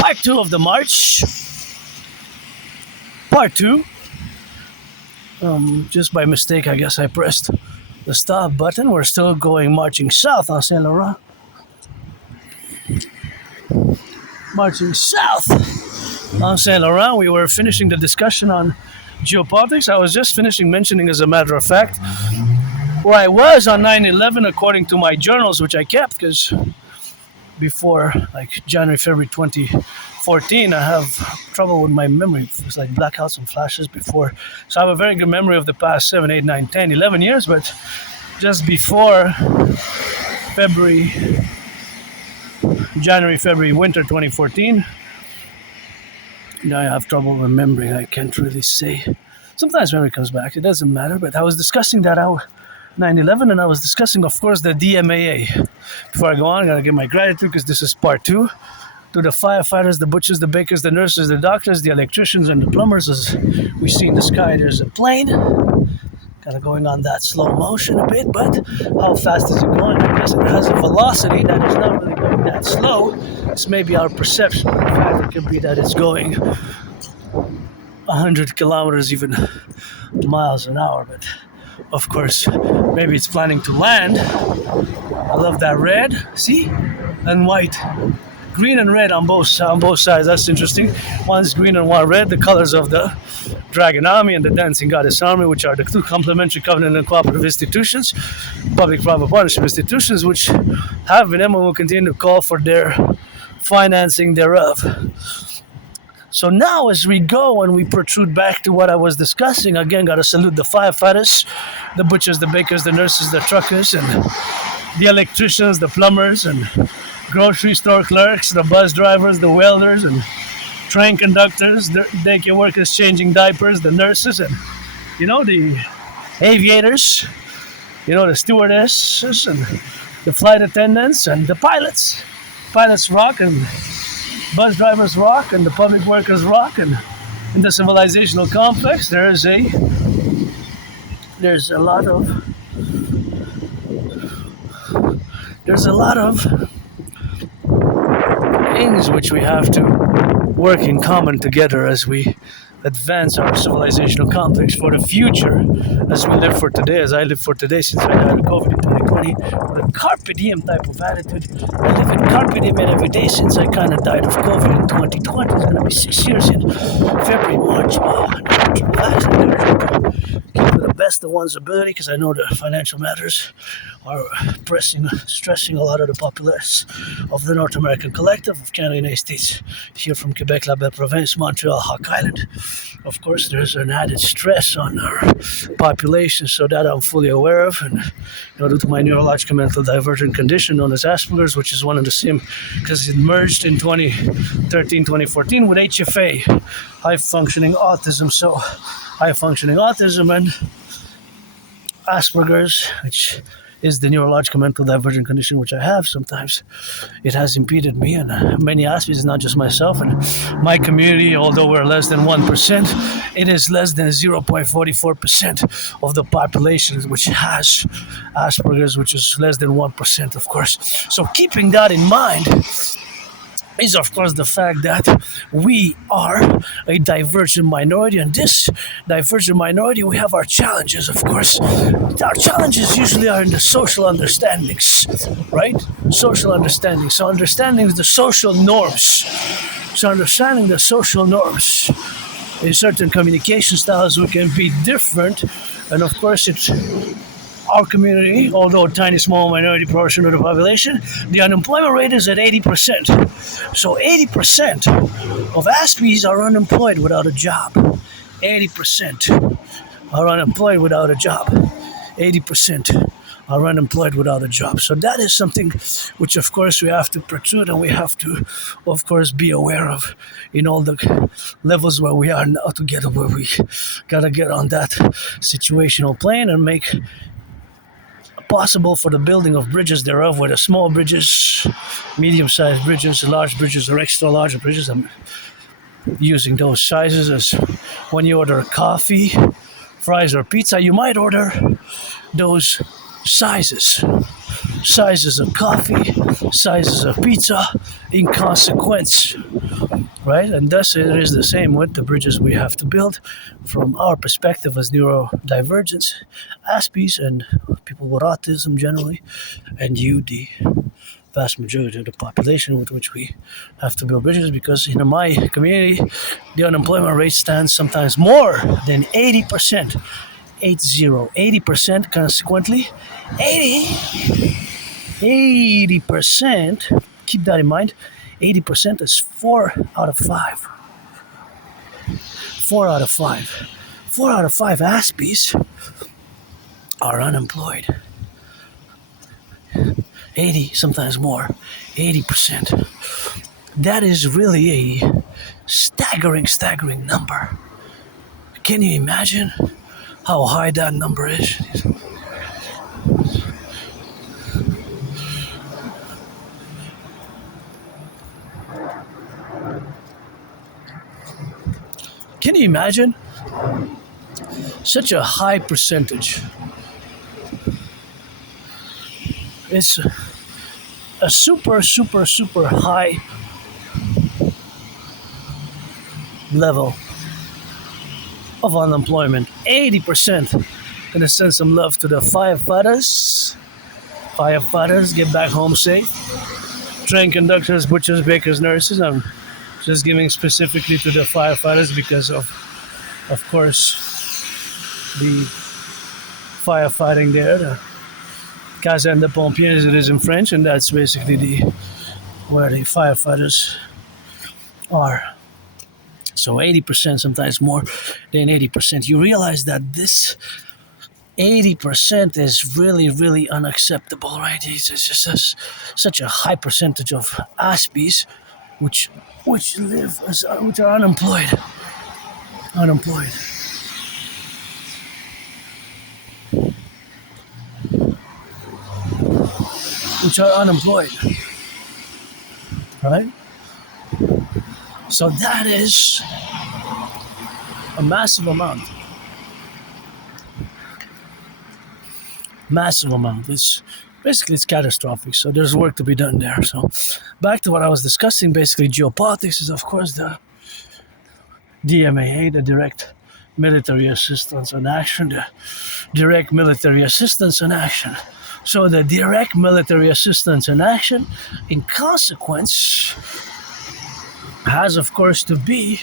part 2 of the march. Part 2. Just by mistake, I guess I pressed the stop button. We're still going marching south on Saint Laurent. Marching south on Saint Laurent. We were finishing the discussion on geopolitics. I was just finishing mentioning, as a matter of fact, where I was on 9/11 according to my journals, which I kept because before like January, February 2014, I have trouble with my memory. It's like blackouts and flashes before. So I have a very good memory of the past 7, 8, 9, 10, 11 years, but just before January, February, winter 2014, I have trouble remembering. I can't really say. Sometimes memory comes back. It doesn't matter. But I was discussing that out 9/11, and I was discussing, of course, the DMAA. Before I go on, I gotta give my gratitude because this is part 2. To the firefighters, the butchers, the bakers, the nurses, the doctors, the electricians, and the plumbers. As we see in the sky, there's a plane. Kind of going on that slow motion a bit, but how fast is it going? I guess it has a velocity that is not really going that slow. It's maybe our perception. In fact, it could be that it's going 100 kilometers, even miles an hour. But of course, maybe it's planning to land. I love that red, see, and white. Green and red on both sides. That's interesting. One's green and one red, the colors of the Dragon Army and the Dancing Goddess Army, which are the two complementary covenant and cooperative institutions, public-private partnership institutions, which have been and will continue to call for their financing thereof. So now as we go and we protrude back to what I was discussing, again, got to salute the firefighters, the butchers, the bakers, the nurses, the truckers, and the electricians, the plumbers, and grocery store clerks, the bus drivers, the welders, and train conductors, the daycare workers changing diapers, the nurses, and, the aviators, the stewardesses, and the flight attendants, and the pilots. Pilots rock, and bus drivers rock, and the public workers rock, and in the civilizational complex, there's a lot of things which we have to work in common together as we advance our civilizational complex for the future, as we live for today, as I live for today since I got COVID in 2020, with a carpe diem type of attitude. I live in carpe diem every day since I kind of died of COVID in 2020. It's going to be 6 years in February, March. Keep to the best of one's ability, because I know the financial matters are stressing a lot of the populace of the North American Collective of Canada and United States, here from Quebec, La Belle Province, Montreal, Hawk Island. Of course, there's an added stress on our population, so that I'm fully aware of. And due to my neurological mental divergent condition known as Asperger's, which is one and the same, because it merged in 2013, 2014 with HFA, high functioning autism. So high functioning autism and Asperger's, which is the neurological mental divergent condition which I have. Sometimes it has impeded me in many aspects, not just myself and my community. Although we're less than 1%, it is less than 0.44% of the population which has Asperger's, which is less than 1%, of course. So keeping that in mind is, of course, the fact that we are a divergent minority, and this divergent minority, we have our challenges, of course. Our challenges usually are in the social understandings, right? Social understandings. So understanding the social norms. So understanding the social norms in certain communication styles, we can be different, and of course it's our community, although a tiny small minority portion of the population, the unemployment rate is at 80%. So 80% of Aspies are unemployed without a job. 80% are unemployed without a job. 80% are unemployed without a job. So that is something which, of course, we have to protrude, and we have to, of course, be aware of in all the levels where we are now together, where we got to get on that situational plane and make possible for the building of bridges thereof, whether small bridges, medium-sized bridges, large bridges, or extra large bridges. I'm using those sizes as when you order coffee, fries, or pizza, you might order those sizes of coffee, sizes of pizza, in consequence right? And thus it is the same with the bridges we have to build from our perspective as neurodivergents, Aspies, and people with autism generally, and you, the vast majority of the population with which we have to build bridges, because in my community, the unemployment rate stands sometimes more than 80%. 80%, consequently, 80%, keep that in mind, 80% is 4 out of 5. 4 out of 5. 4 out of 5 Aspies are unemployed. 80, sometimes more, 80%. That is really a staggering number. Can you imagine how high that number is? Can you imagine such a high percentage? It's a super high level of unemployment. 80%. Gonna send some love to the firefighters. Firefighters, get back home safe. Train conductors, butchers, bakers, nurses. I'm just giving specifically to the firefighters because of course, the firefighting there. The Caserne de Pompiers, it is in French, and that's basically where the firefighters are. So 80%, sometimes more than 80%. You realize that this 80% is really unacceptable, right? It's just such a high percentage of Aspies which live as which are unemployed. Which are unemployed, right? So that is a massive amount. It's catastrophic. So there's work to be done there. So back to what I was discussing, basically geopolitics is of course the DMAA, the direct military assistance and action, So the direct military assistance and action, in consequence, has of course to be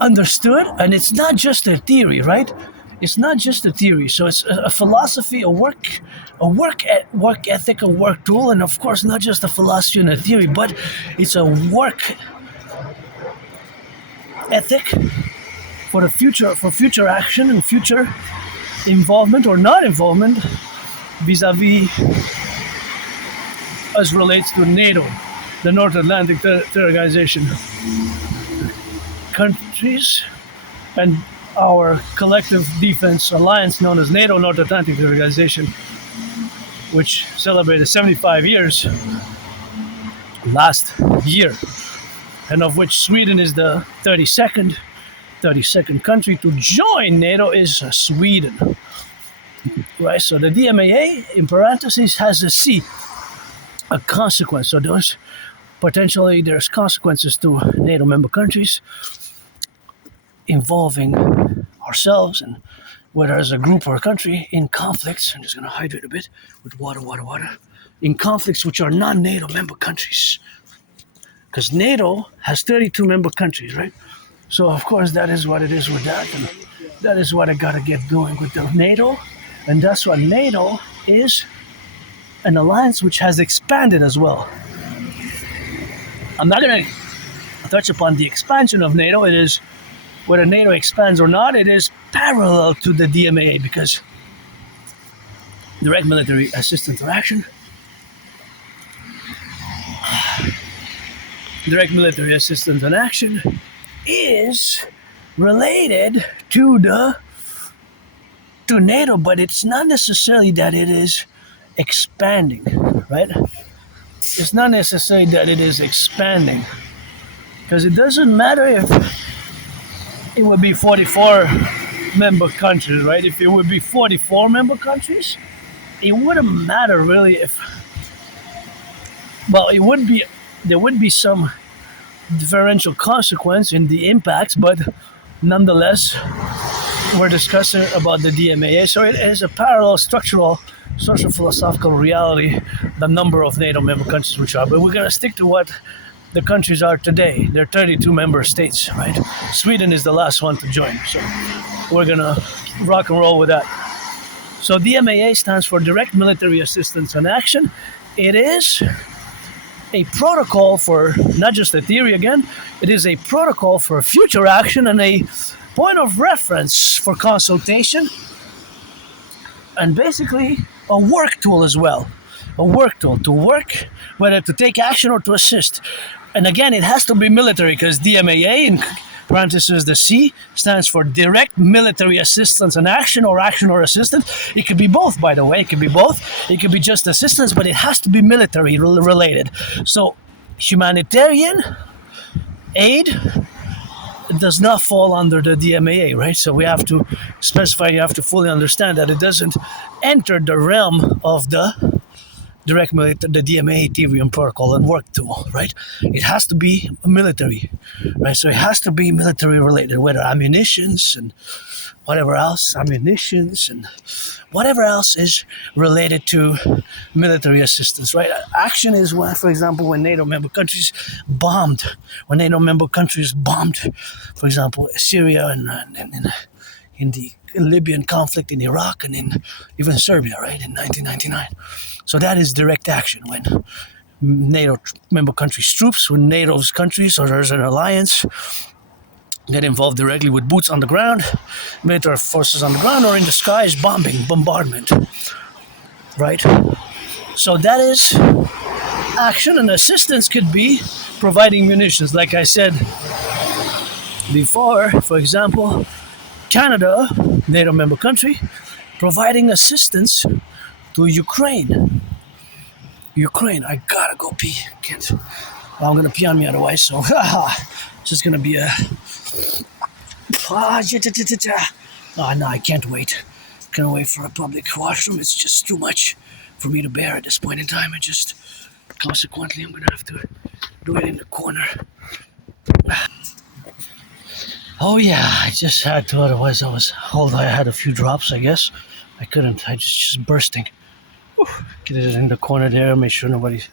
understood, and it's not just a theory, right? It's not just a theory. So it's a philosophy, a work ethic, a work tool, and of course not just a philosophy and a theory, but it's a work ethic for future action and future involvement or not involvement vis-a-vis as relates to NATO, the North Atlantic Treaty Organization. Countries and our collective defense alliance known as NATO, North Atlantic Treaty Organization, which celebrated 75 years last year, and of which Sweden is the 32nd country to join NATO is Sweden. Right, so the DMAA, in parentheses, has a C, a consequence. So there's consequences to NATO member countries involving ourselves and whether as a group or a country in conflicts. I'm just going to hydrate a bit with water. In conflicts which are non-NATO member countries. Because NATO has 32 member countries, right? So of course that is what it is with that. And that is what I got to get going with the NATO. And that's what NATO is, an alliance which has expanded as well. I'm not going to touch upon the expansion of NATO. It is, whether NATO expands or not, it is parallel to the DMAA, because direct military assistance or action, is related to NATO, but it's not necessarily that it is expanding, right? It's not necessarily that it is expanding, because it doesn't matter if it would be 44 member countries, right? If it would be 44 member countries, it wouldn't matter really if, well, it would be there would be some differential consequence in the impacts, but nonetheless, we're discussing about the DMAA. So it is a parallel structural, social philosophical reality, the number of NATO member countries which are. But we're going to stick to what the countries are today. They're 32 member states, right? Sweden is the last one to join. So we're going to rock and roll with that. So DMAA stands for Direct Military Assistance and Action. It is a protocol for, not just a theory again, it is a protocol for future action and a point of reference for consultation, and basically a work tool as well. A work tool to work, whether to take action or to assist. And again, it has to be military because DMAA, in parentheses the C, stands for Direct Military Assistance and Action, or action or assistance. It could be both, by the way. It could be both. It could be just assistance, but it has to be military related. So humanitarian aid does not fall under the DMAA, right? So we have to specify, you have to fully understand that it doesn't enter the realm of the direct military, the DMAA Ethereum protocol and work tool, right? It has to be military, right? So it has to be military related, whether ammunitions and whatever else is related to military assistance, right? Action is when, for example, when NATO member countries bombed, for example, Syria and in the Libyan conflict in Iraq and in even Serbia, right, in 1999. So that is direct action when NATO member countries' troops, when NATO's countries, or there's an alliance, get involved directly with boots on the ground, military forces on the ground, or in the skies, bombardment, right? So that is action, and assistance could be providing munitions. Like I said before, for example, Canada, NATO member country, providing assistance to Ukraine. I gotta go pee. I'm gonna pee on me otherwise, so it's just gonna be a... Oh, no, I can't wait. Can't wait for a public washroom. It's just too much for me to bear at this point in time. Consequently, I'm gonna have to do it in the corner. Oh yeah, I just had to, otherwise I had a few drops, I guess. I couldn't, I just bursting. Get it in the corner there, make sure nobody's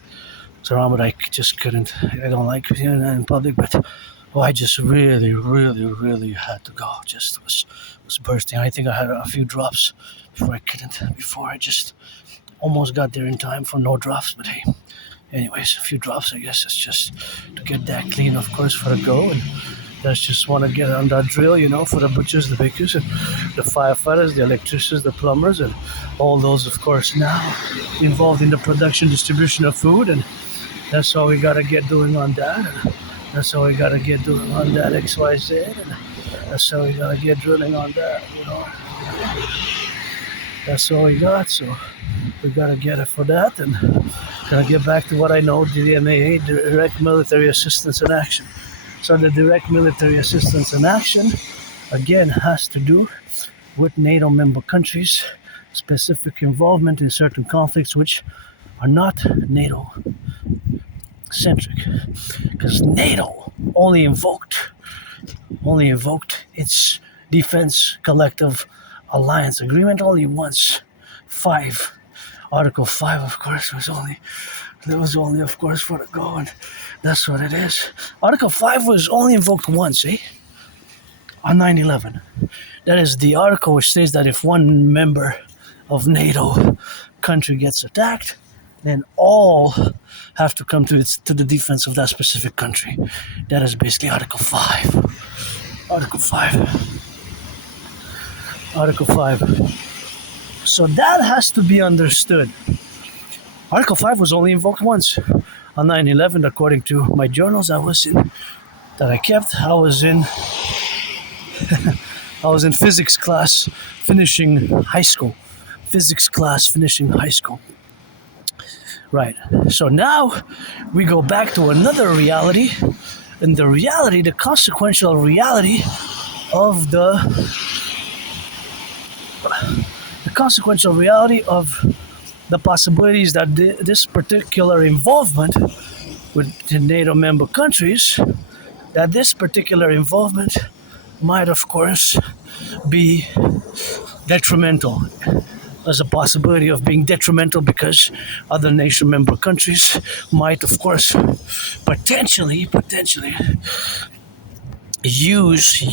around, but I just couldn't. I don't like being in public, but I just really had to go. Just was bursting. I think I had a few drops before I just almost got there in time for no drops, but hey. Anyways, a few drops, I guess. It's just to get that clean, of course, for the go, and that's just want to get on that drill, for the butchers, the bakers, and the firefighters, the electricians, the plumbers, and all those, of course, now involved in the production, distribution of food, and that's all we gotta get doing on that. And that's all we gotta get doing on that XYZ, and that's all we gotta get drilling on that, That's all we got, so we gotta get it for that, and gotta get back to what I know, DMAA, Direct Military Assistance and Action. So the direct military assistance and action, again, has to do with NATO member countries' specific involvement in certain conflicts which are not NATO-centric. Because NATO only invoked its defense collective alliance agreement only once. Article 5, of course, was only, of course, for the go, and that's what it is. Article 5 was only invoked once, on 9/11. That is the article which says that if one member of NATO country gets attacked, then all have to come to the defense of that specific country. That is basically Article 5. Article 5. So that has to be understood. Article 5 was only invoked once. On 9/11, according to my journals I was in physics class finishing high school. Right. So now we go back to another reality, and the consequential reality of the possibilities that this particular involvement with the NATO member countries, that this particular involvement might, of course, be detrimental. There's a possibility of being detrimental because other nation member countries might, of course, potentially use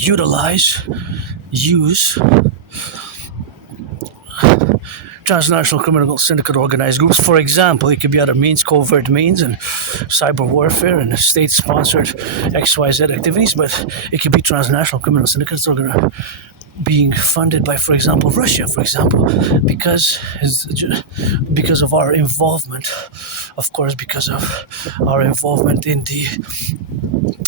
transnational criminal syndicate organized groups. For example, it could be other means, covert means, and cyber warfare and state-sponsored XYZ activities, but it could be transnational criminal syndicates being funded by, for example, Russia, for example, because of our involvement, of course, because of our involvement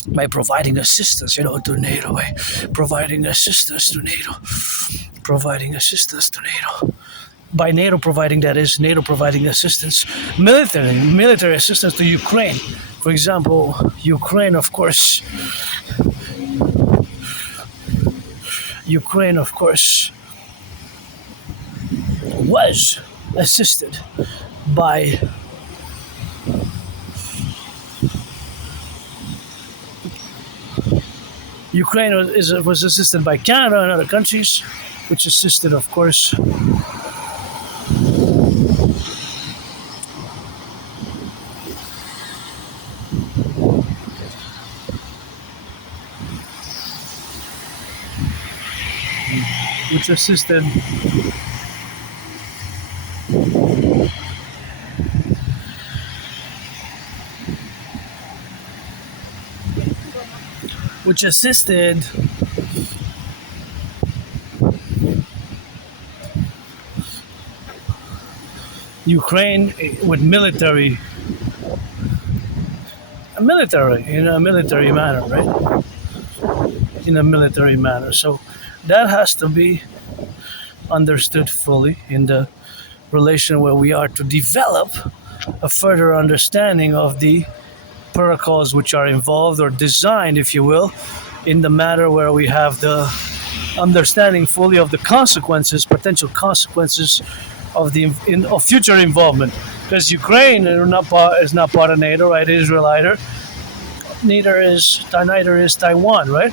by providing assistance, to NATO, by providing assistance to NATO, by NATO providing, that is, NATO providing assistance, military assistance to Ukraine. For example, Ukraine, of course, was assisted by Ukraine was assisted by Canada and other countries, which assisted, of course, which assisted Ukraine with military in a military manner, right? In a military manner. So that has to be understood fully in the relation where we are to develop a further understanding of the protocols which are involved or designed, if you will, in the matter where we have the understanding fully of the consequences, potential consequences of of future involvement. Because Ukraine is not part of NATO, right? Israel either. Neither is Taiwan, right?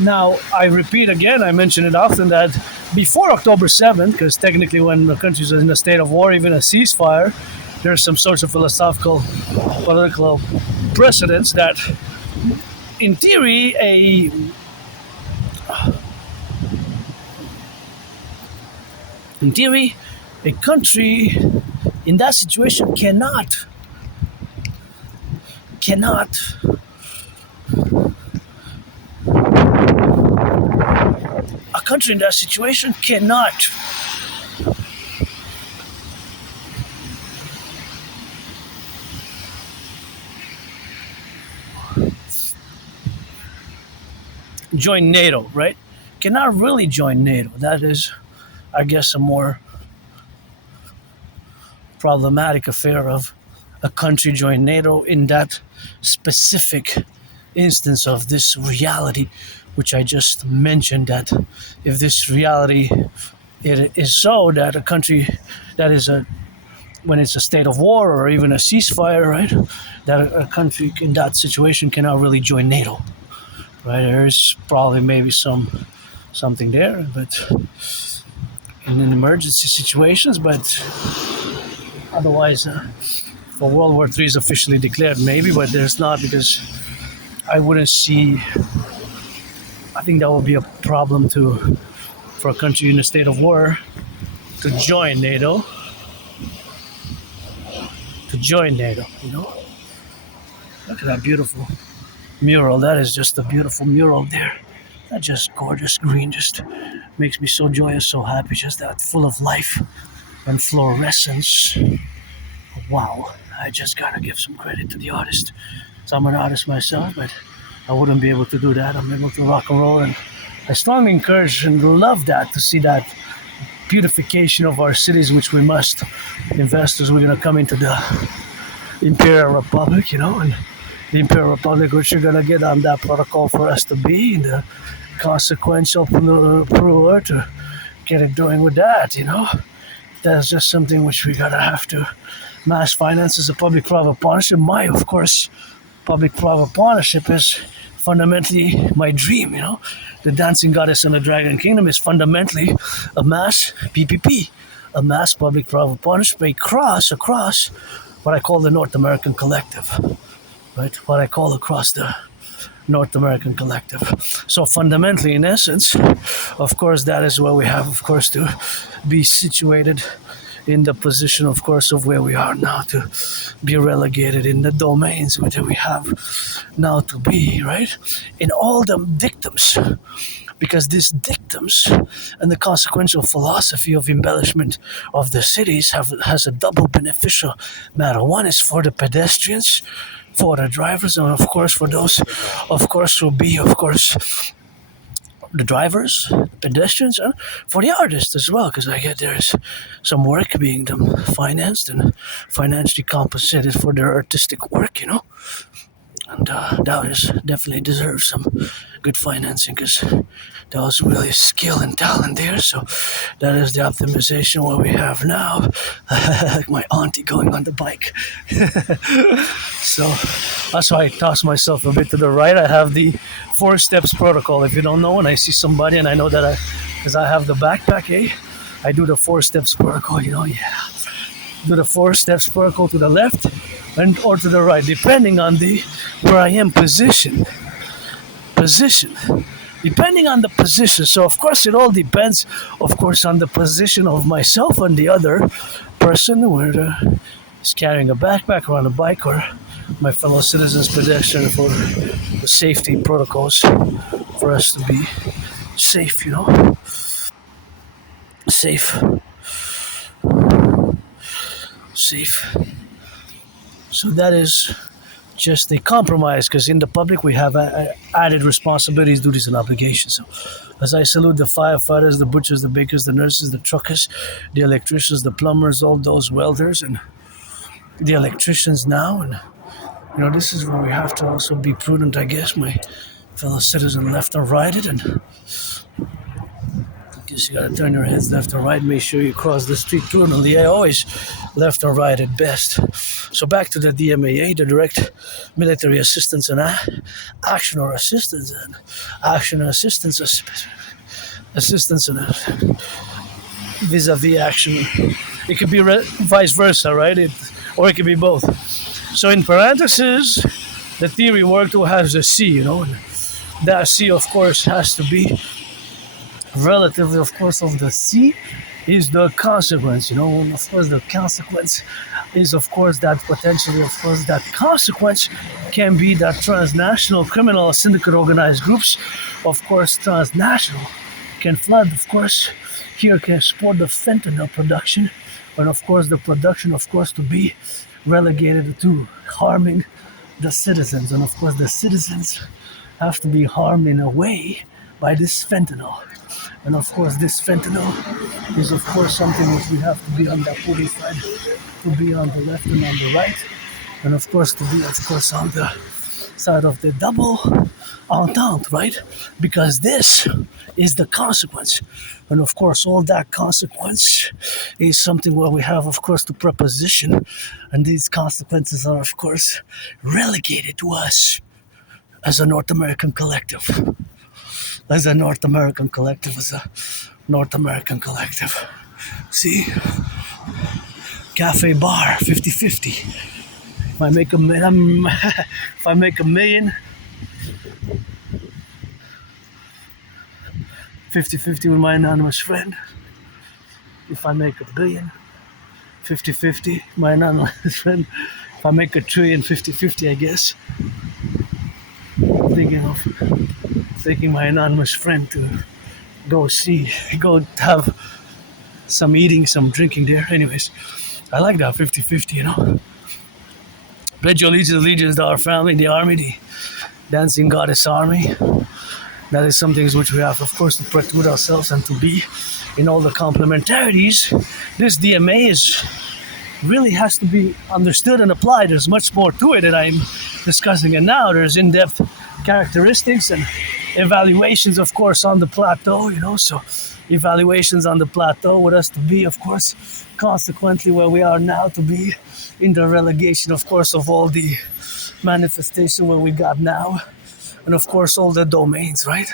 Now, I repeat again, I mention it often, that before October 7th, because technically when the countries are in a state of war, even a ceasefire, there's some sorts of philosophical, political precedents that, in theory, a country in that situation cannot a country in that situation cannot join NATO, right? Cannot really join NATO. That is, I guess, a more problematic affair of a country join NATO in that specific instance of this reality, which I just mentioned, that if this reality it is so that a country that is when it's a state of war or even a ceasefire, right, that a country in that situation cannot really join NATO, right? There's probably maybe something there, but in emergency situations, but otherwise, for World War III is officially declared, maybe, but there's not, because I wouldn't see. I think that would be a problem for a country in a state of war to join NATO. Look at that beautiful mural. That is just a beautiful mural there. That's just gorgeous green. Just makes me so joyous, so happy. Just that full of life and fluorescence. Wow. I just gotta give some credit to the artist. So I'm an artist myself, but I wouldn't be able to do that. I'm able to rock and roll, and I strongly encourage and love that, to see that beautification of our cities, which we must. Investors, we're gonna come into the Imperial Republic, and the Imperial Republic, which are gonna get on that protocol for us to be in the consequential brewer to get it doing with that, That's just something which we gotta have to mass finances, a public-private partnership. My, of course, public-private partnership is fundamentally my dream, The dancing goddess in the dragon kingdom is fundamentally a mass PPP, a mass public-private partnership across what I call the North American collective, right? What I call across the North American collective. So fundamentally, in essence, of course, that is where we have, of course, to be situated in the position, of course, of where we are now, to be relegated in the domains which we have now to be, right? In all the dictums, because these dictums and the consequential philosophy of embellishment of the cities has a double beneficial matter. One is for the pedestrians, for the drivers, and of course for those, of course, who be, of course, the drivers, the pedestrians, and for the artists as well, because I get there's some work being done, financed and financially compensated for their artistic work, And that is definitely deserves some good financing, because there was really skill and talent there. So that is the optimization what we have now. Like my auntie going on the bike. So that's why I toss myself a bit to the right. I have the 4 steps protocol. If you don't know, when I see somebody and I know that because I have the backpack, I do the 4 steps protocol, Do the 4 steps protocol to the left or to the right, depending on where I am positioned. Depending on the position. So of course it all depends, of course, on the position of myself and the other person, whether is carrying a backpack or on a bike, or my fellow citizens pedestrian, for the safety protocols for us to be safe, safe. So that is just a compromise, because in the public we have added responsibilities, duties, and obligations. So as I salute the firefighters, the butchers, the bakers, the nurses, the truckers, the electricians, the plumbers, all those welders, and the electricians now, and this is where we have to also be prudent, I guess, my fellow citizen, left and right it, and I guess you gotta turn your heads left and right, make sure you cross the street prudently. I always left and right at best. So back to the DMAA, the direct military assistance and action or assistance, and action and assistance and vis-a-vis action. It could be vice versa, right? Or it could be both. So in parentheses, the theory work to has a C, and that C, of course, has to be relatively, of course, of the C is the consequence, and of course the consequence is, of course, that potentially, of course, that consequence can be that transnational criminal syndicate organized groups, of course, transnational, can flood, of course, here can support the fentanyl production, and of course the production, of course, to be relegated to harming the citizens, and of course the citizens have to be harmed in a way by this fentanyl. And of course this fentanyl is, of course, something which we have to be on the police side, to be on the left and on the right, and of course to be, of course, on the side of the double entente, right? Because this is the consequence. And of course all that consequence is something where we have, of course, the preposition, and these consequences are, of course, relegated to us as a North American collective. As a North American collective. See? Cafe bar, 50-50. If I make a million, 50-50 with my anonymous friend. If I make $1 billion, 50-50, my anonymous friend. If I make $1 trillion, 50-50, I guess. Thinking of taking my anonymous friend to go have some eating, some drinking there. Anyways, I like that 50-50, Pledge your allegiance to our family, the army, the dancing goddess army. That is something which we have, of course, to preclude ourselves and to be in all the complementarities. This DMA really has to be understood and applied. There's much more to it, and I'm discussing it now. There's in-depth characteristics and evaluations, of course, on the plateau, so evaluations on the plateau with us to be, of course, consequently where we are now to be in the relegation, of course, of all the manifestation where we got now, and of course all the domains, right?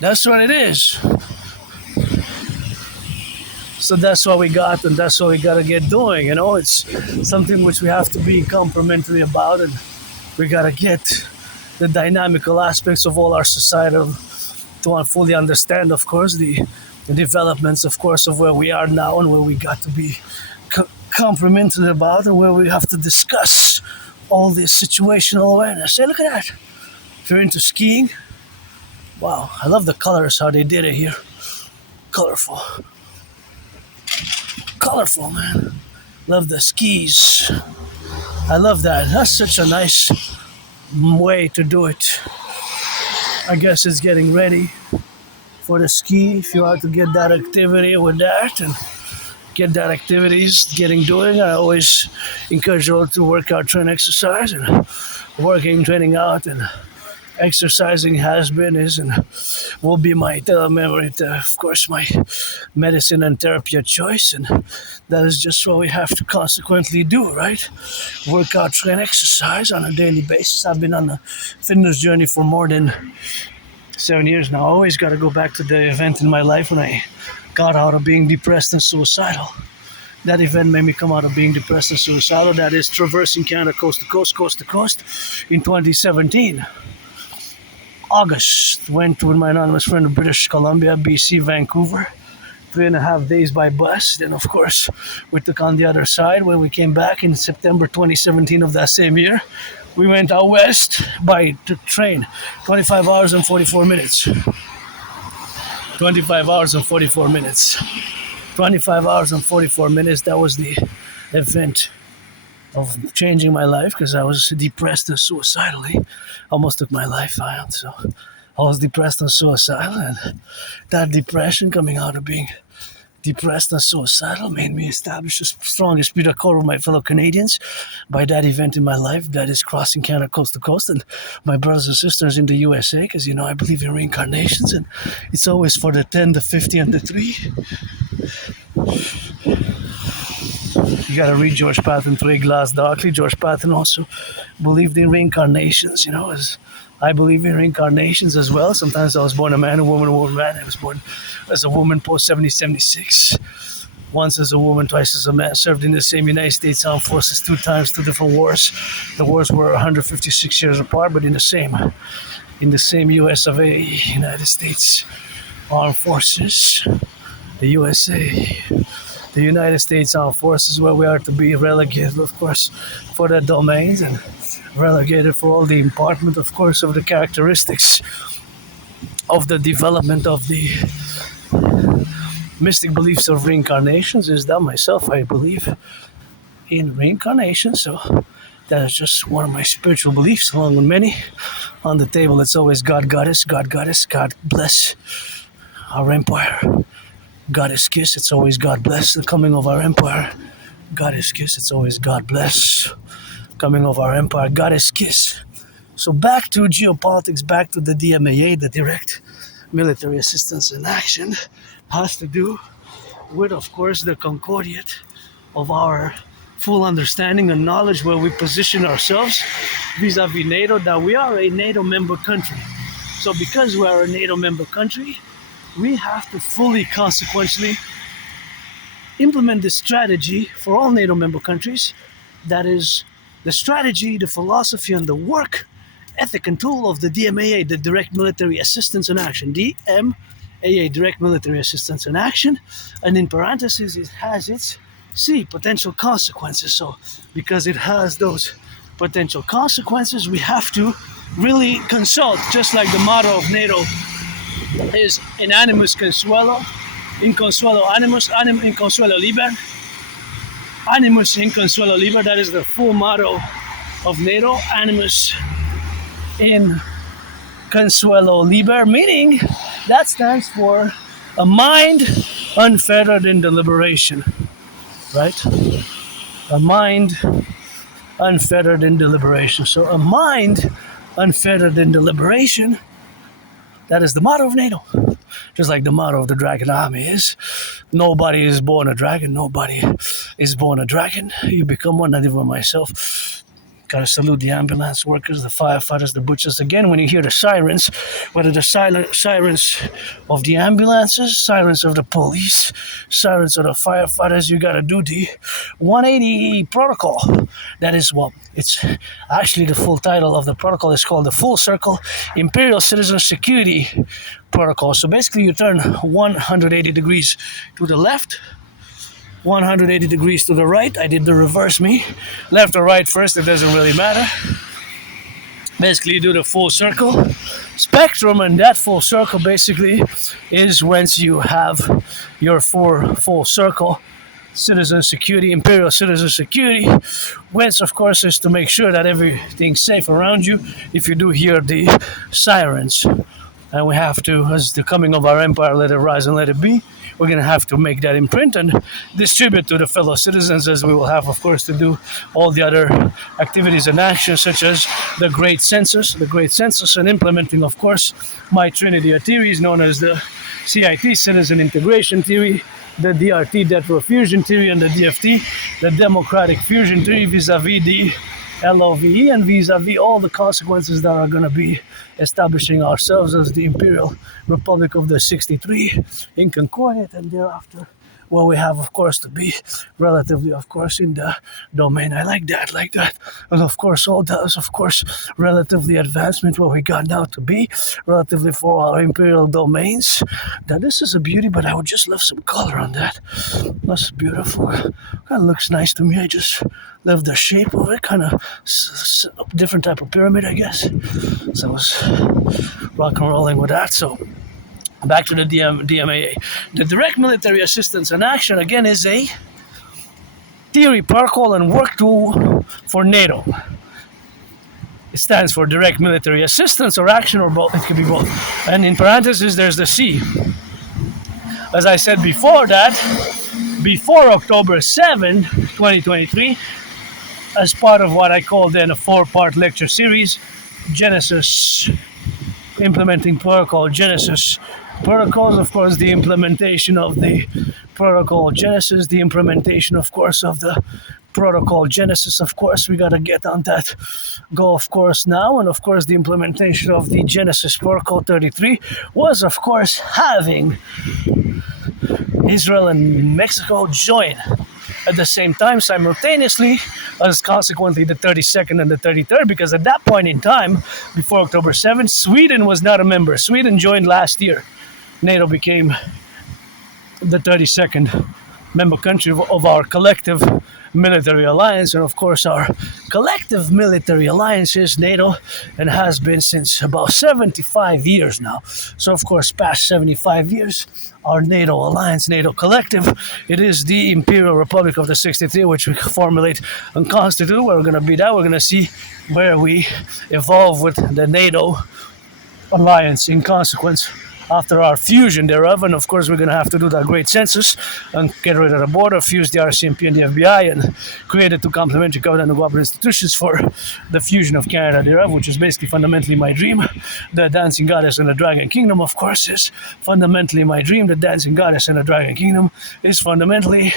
That's what it is. So that's what we got, and that's what we gotta get doing. You know, it's something which we have to be complimentary about, and we gotta get the dynamical aspects of all our society to fully understand, of course, the developments, of course, of where we are now and where we got to be complimentary about, and where we have to discuss all this situational awareness. Hey, look at that! If you're into skiing, wow, I love the colors, how they did it here. Colorful. Colorful, man. Love the skis. I love that. That's such a nice way to do it. I guess it's getting ready for the ski. If you are to get that activity with that and get that activities doing, I always encourage you all to work out, train, exercise, and training out, and exercising has been, is, and will be my memory, of course, my medicine and therapy of choice, and that is just what we have to consequently do, right? Work out, train, exercise on a daily basis. I've been on a fitness journey for more than 7 years now. I always got to go back to the event in my life when I got out of being depressed and suicidal. That event made me come out of being depressed and suicidal. That is traversing Canada coast to coast in 2017. August, went with my anonymous friend to British Columbia, BC, Vancouver. 3.5 days by bus. Then, of course, we took on the other side. When we came back in September 2017 of that same year, we went out west by train. 25 hours and 44 minutes. 25 hours and 44 minutes. 25 hours and 44 minutes. That was the event of changing my life, because I was depressed and suicidally. Almost took my life out. So I was depressed and suicidal, and that depression coming out of being depressed and suicidal made me establish a strong esprit de corps with my fellow Canadians by that event in my life, that is crossing Canada coast to coast, and my brothers and sisters in the USA, because, you know, I believe in reincarnations, and it's always for the 10, the 50, and the 3. You gotta read George Patton, Three Glass Darkly. George Patton also believed in reincarnations, you know, as I believe in reincarnations as well. Sometimes I was born a man, a woman, man. I was born as a woman post 76. Once as a woman, twice as a man. Served in the same United States Armed Forces 2 times, 2 different wars. The wars were 156 years apart, but in the same US of A, United States Armed Forces, the USA. The United States Armed Forces, where we are to be relegated, of course, for the domains, and relegated for all the impartment, of course, of the characteristics of the development of the mystic beliefs of reincarnations. Is that myself, I believe in reincarnation, so that is just one of my spiritual beliefs, along with many. On the table, it's always God, Goddess, God, Goddess, God bless our empire. Goddess kiss, it's always God bless the coming of our empire. Goddess kiss, it's always God bless coming of our empire. Goddess kiss. So back to geopolitics, back to the DMAA, the direct military assistance in action, has to do with, of course, the concordiate of our full understanding and knowledge where we position ourselves vis-a-vis NATO, that we are a NATO member country. So because we are a NATO member country, we have to fully, consequentially implement this strategy for all NATO member countries. That is the strategy, the philosophy, and the work ethic and tool of the DMAA, the Direct Military Assistance in Action. DMAA, Direct Military Assistance in Action. And in parentheses, it has its C, potential consequences. So because it has those potential consequences, we have to really consult, just like the motto of NATO is in animus consuelo, in consuelo animus, anim in consuelo liber, animus in consuelo liber. That is the full motto of NATO, animus in consuelo liber, meaning that stands for a mind unfettered in deliberation, right? A mind unfettered in deliberation. So a mind unfettered in deliberation, that is the motto of NATO. Just like the motto of the Dragon Army is, nobody is born a dragon, nobody is born a dragon. You become one, not even myself. Gotta salute the ambulance workers, the firefighters, the butchers. Again, when you hear the sirens, whether the sirens of the ambulances, sirens of the police, sirens of the firefighters, you gotta do the 180 protocol. That is what it's actually the full title of the protocol is called the Full Circle Imperial Citizen Security Protocol. So basically, you turn 180 degrees to the left, 180 degrees to the right. I did the reverse me. Left or right first, it doesn't really matter. Basically, you do the full circle spectrum, and that full circle basically is once you have your full circle citizen security, imperial citizen security, which of course is to make sure that everything's safe around you if you do hear the sirens. And we have to, as the coming of our empire, let it rise and let it be, we're going to have to make that imprint and distribute to the fellow citizens, as we will have, of course, to do all the other activities and actions, such as the Great Census, and implementing, of course, my trinity of theories known as the CIT, Citizen Integration Theory, the DRT, Debt Fusion Theory, and the DFT, the Democratic Fusion Theory, vis-a-vis the LOVE, and vis-a-vis all the consequences that are going to be establishing ourselves as the Imperial Republic of the 63 in Concordat, and thereafter, well, we have, of course, to be relatively, of course, in the domain. I like that. And of course, all that is, of course, relatively advancement, what we got now to be, relatively for our imperial domains. Now, this is a beauty, but I would just love some color on that. That's beautiful. Kind of looks nice to me. I just love the shape of it. Kind of different type of pyramid, I guess. So I was rock and rolling with that. So back to the DMAA. The Direct Military Assistance and Action, again, is a theory, protocol, and work tool for NATO. It stands for Direct Military Assistance or Action, or both. It could be both. And in parentheses, there's the C. As I said before that, before October 7, 2023, as part of what I call then a 4-part lecture series, Genesis, implementing protocol, Genesis protocols, of course, the implementation of the protocol Genesis, the implementation, of course, of the protocol Genesis. Of course, we got to get on that go, of course, now. And of course, the implementation of the Genesis protocol 33 was, of course, having Israel and Mexico join at the same time, simultaneously, as consequently the 32nd and the 33rd, because at that point in time, before October 7th, Sweden was not a member. Sweden joined last year. NATO became the 32nd member country of our collective military alliance, and of course our collective military alliance is NATO, and has been since about 75 years now. So of course, past 75 years, our NATO alliance, NATO collective, it is the Imperial Republic of the 63, which we formulate and constitute. We're going to be that. We're going to see where we evolve with the NATO alliance in consequence after our fusion thereof. And of course, we're going to have to do that great census and get rid of the border, fuse the RCMP and the FBI, and create the two complementary government and government institutions for the fusion of Canada thereof, which is basically fundamentally my dream. The Dancing Goddess and the Dragon Kingdom, of course, is fundamentally my dream. The Dancing Goddess and the Dragon Kingdom is fundamentally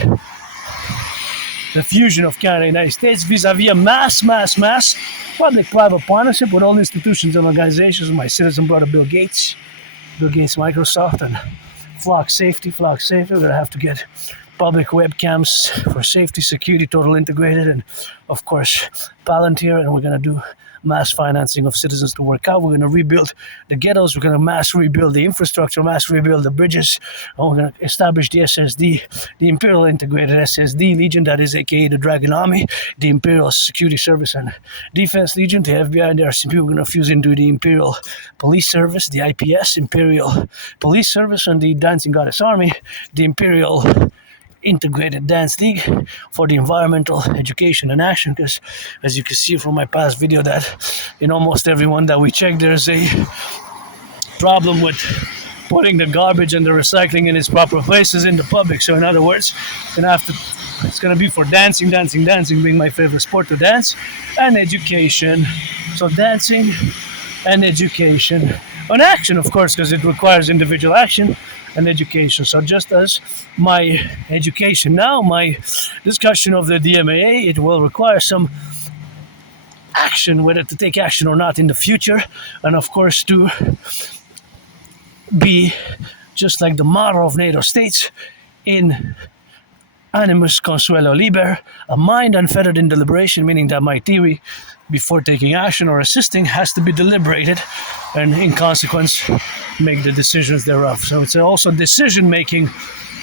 the fusion of Canada and the United States vis-a-vis a mass public-private partnership with all institutions and organizations. My citizen brother Bill Gates, Microsoft, and Flock Safety. We're going to have to get public webcams for safety, security, total integrated, and of course Palantir. And we're going to do mass financing of citizens to work out. We're going to rebuild the ghettos. We're going to mass rebuild the infrastructure, mass rebuild the bridges. And we're going to establish the SSD, the Imperial Integrated SSD Legion, that is aka the Dragon Army, the Imperial Security Service and Defense Legion, the FBI and the RCMP. We're going to fuse into the Imperial Police Service, the IPS, Imperial Police Service, and the Dancing Goddess Army, the Imperial Integrated Dance League for the environmental education and action. Because as you can see from my past video, that in almost everyone that we check, there's a problem with putting the garbage and the recycling in its proper places in the public. So in other words, it's gonna be for dancing being my favorite sport to dance, and education. So dancing and education and action, of course, because it requires individual action and education. So just as my education now, my discussion of the DMAA, it will require some action, whether to take action or not in the future, and of course to be just like the motto of NATO states, in animus consuelo liber, a mind unfettered in deliberation, meaning that my theory, before taking action or assisting, has to be deliberated and in consequence make the decisions thereof. So it's also a decision-making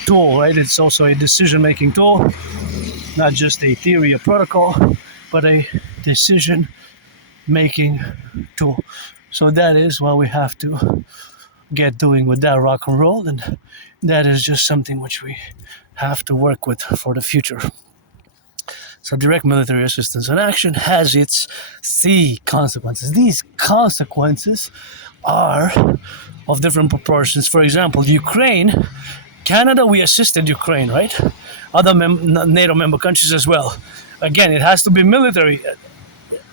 tool, right? It's also a decision-making tool, not just a theory or protocol, but a decision-making tool. So that is what we have to get doing with that rock and roll, and that is just something which we have to work with for the future. So direct military assistance and action has its C consequences. These consequences are of different proportions. For example, Ukraine, Canada, we assisted Ukraine, right? Other NATO member countries as well. Again, it has to be military.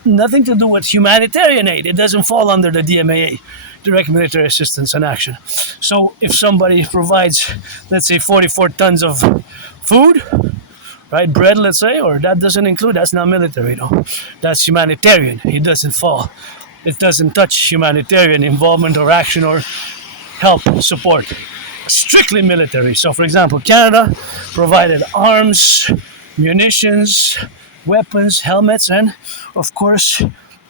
Nothing to do with humanitarian aid. It doesn't fall under the DMAA, direct military assistance and action. So if somebody provides, let's say, 44 tons of food, right, bread, let's say, or that doesn't include, that's not military, no. That's humanitarian. It doesn't fall. It doesn't touch humanitarian involvement or action or help, support. Strictly military. So, for example, Canada provided arms, munitions, weapons, helmets, and, of course,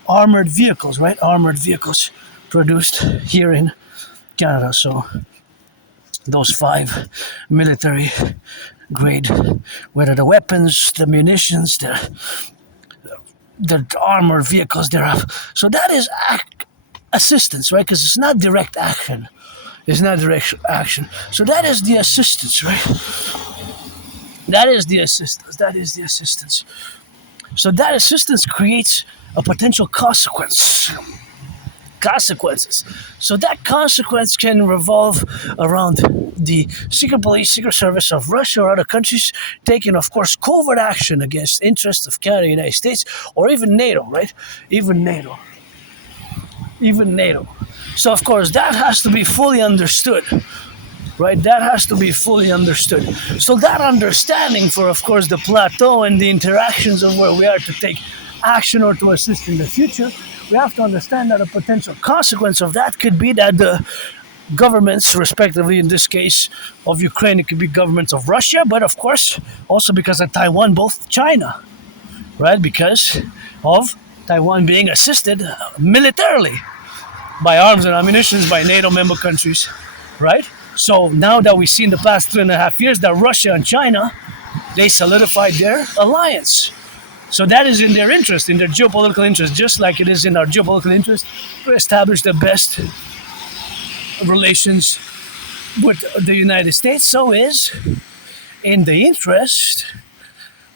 armored vehicles, right? Armored vehicles produced here in Canada. So, those 5 military grade, whether the weapons, the munitions, the armored vehicles thereof. So that is assistance, right? Because it's not direct action. It's not direct action. So that is the assistance, right? That is the assistance. That is the assistance. So that assistance creates a potential consequences. So that consequence can revolve around the secret police, secret service of Russia or other countries taking, of course, covert action against interests of Canada, United States, or even NATO, right? Even NATO. So, of course, that has to be fully understood, right? That has to be fully understood. So that understanding for, of course, the plateau and the interactions of where we are to take action or to assist in the future, we have to understand that a potential consequence of that could be that the governments, respectively, in this case of Ukraine, it could be governments of Russia, but of course, also because of Taiwan, both China, right? Because of Taiwan being assisted militarily by arms and ammunition by NATO member countries, right? So now that we see in the past 3.5 years that Russia and China, they solidified their alliance. So that is in their interest, in their geopolitical interest, just like it is in our geopolitical interest to establish the best relations with the United States. So is in the interest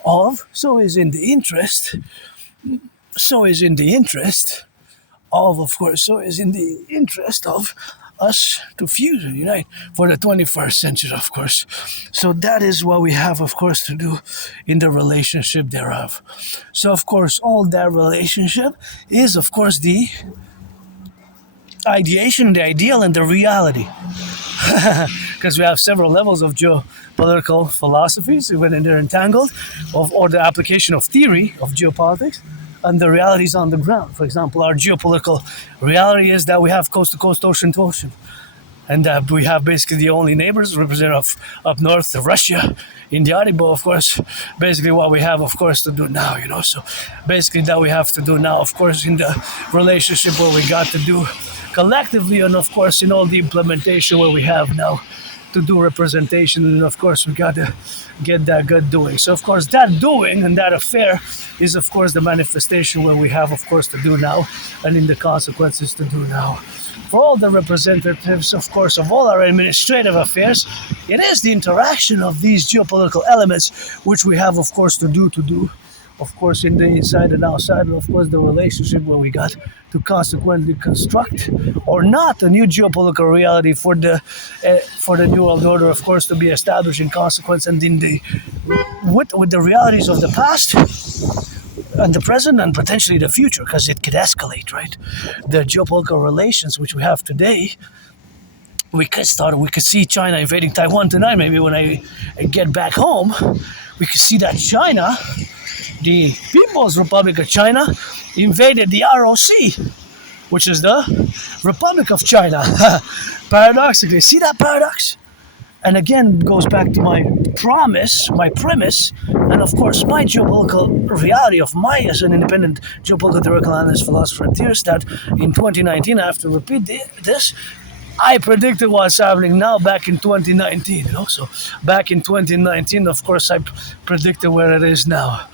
of us to fuse and unite for the 21st century, of course. So that is what we have, of course, to do in the relationship thereof. So, of course, all that relationship is, of course, the ideation, the ideal, and the reality. Because we have several levels of geopolitical philosophies, when they're entangled, or the application of theory of geopolitics, and the realities on the ground. For example, our geopolitical reality is that we have coast to coast, ocean to ocean. and we have basically the only neighbors represent of up north, Russia, in the Article, of course. Basically, what we have, of course, to do now, So basically, that we have to do now, of course, in the relationship where we got to do collectively, and of course, in all the implementation where we have now to do representation, and of course, we got to get that good doing. So, of course, that doing and that affair is, of course, the manifestation where we have, of course, to do now, and in the consequences to do now. For all the representatives, of course, of all our administrative affairs, it is the interaction of these geopolitical elements which we have, of course, to do, of course, in the inside and outside, and of course, the relationship where we got to consequently construct or not a new geopolitical reality for the New World Order, of course, to be established in consequence, and in the with the realities of the past and the present and potentially the future, because it could escalate, right? The geopolitical relations which we have today, we could see China invading Taiwan tonight. Maybe when I get back home, we could see that China, the People's Republic of China, invaded the ROC, which is the Republic of China. Paradoxically, see that paradox? And again, goes back to my premise, and of course my geopolitical reality of my as an independent geopolitical theoretical analyst, philosopher, and theorist, that in 2019, I have to repeat this, I predicted what's happening now back in 2019, So back in 2019, of course, I predicted where it is now.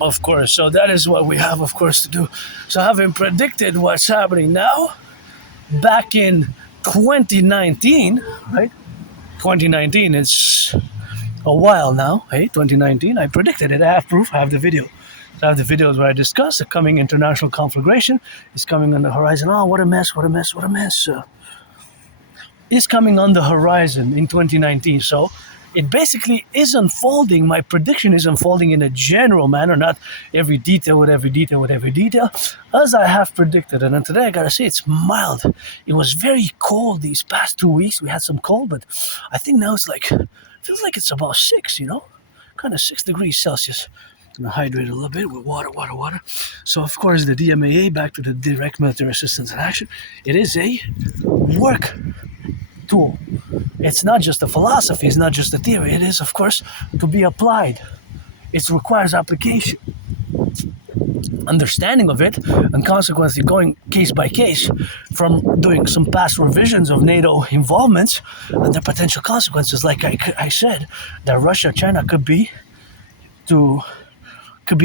Of course, so that is what we have, of course, to do. So having predicted what's happening now, back in 2019, right? 2019, it's a while now, hey, 2019, I predicted it, I have proof, I have the video. I have the videos where I discuss the coming international conflagration is coming on the horizon. Oh, what a mess. It's coming on the horizon in 2019, so it basically is unfolding. My prediction is unfolding in a general manner, not every detail, as I have predicted. And then today, I gotta say, it's mild. It was very cold these past 2 weeks. We had some cold, but I think now feels like it's about 6, kind of 6 degrees Celsius. I'm gonna hydrate a little bit with water. So, of course, the DMAA, back to the direct military assistance and action, it is a work tool. It's not just a philosophy, it's not just a theory, it is, of course, to be applied. It requires application, understanding of it, and consequently going case by case from doing some past revisions of NATO involvements and their potential consequences. Like I said, that Russia, China could be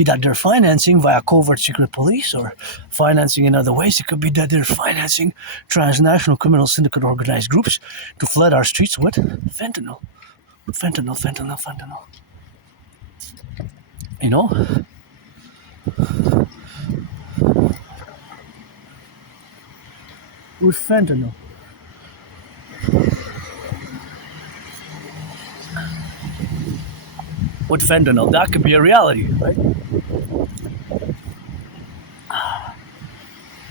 that they're financing via covert secret police or financing in other ways. It could be that they're financing transnational criminal syndicate organized groups to flood our streets with fentanyl. Fentanyl. With fentanyl. With fentanyl, that could be a reality, right?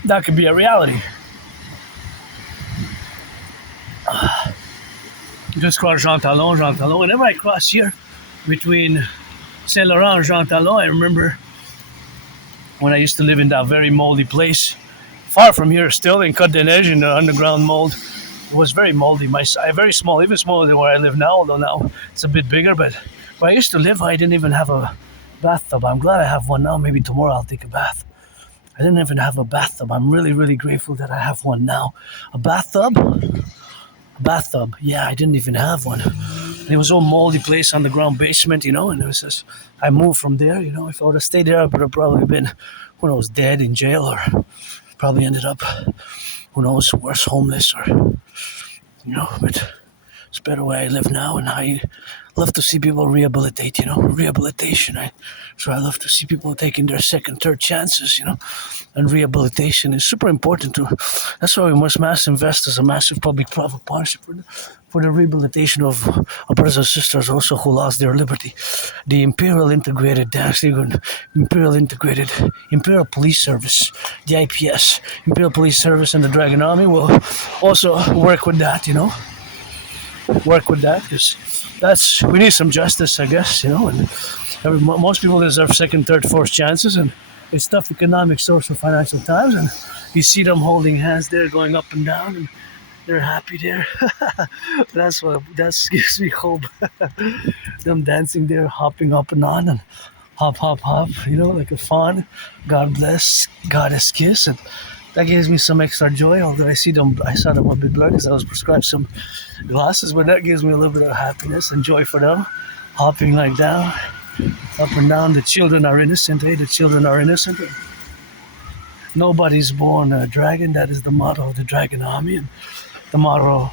That could be a reality. Just cross Jean Talon. Whenever I cross here between Saint Laurent and Jean Talon, I remember when I used to live in that very moldy place, far from here still, in Côte des Neiges, in the underground mold. It was very moldy. Very small, even smaller than where I live now, although now it's a bit bigger. But where I used to live, I didn't even have a bathtub. I'm glad I have one now. Maybe tomorrow I'll take a bath. I didn't even have a bathtub. I'm really, really grateful that I have one now. A bathtub? Yeah, I didn't even have one. It was all moldy place, underground basement, and it was just, I moved from there, If I would have stayed there, I would have probably been, who knows, dead in jail, or probably ended up, who knows, worse, homeless, or, but it's better where I live now, and I love to see people rehabilitate, rehabilitation. So I love to see people taking their second, third chances, and rehabilitation is super important too. That's why we must invest as a massive public-private partnership for the rehabilitation of our brothers and sisters also who lost their liberty. The Imperial Police Service, the IPS, Imperial Police Service, and the Dragon Army will also work with that, because we need some justice, I guess, and most people deserve second, third, fourth chances, and it's tough economic, social, financial times, and you see them holding hands there, going up and down, and They're happy there. That gives me hope. Them dancing there, hopping up and on, and hop, hop, hop. Like a fawn. God bless, goddess kiss, and that gives me some extra joy. Although I saw them a bit blurred because I was prescribed some glasses, but that gives me a little bit of happiness and joy for them, hopping like down, up and down. The children are innocent. The children are innocent. Nobody's born a dragon. That is the motto of the Dragon Army, and the motto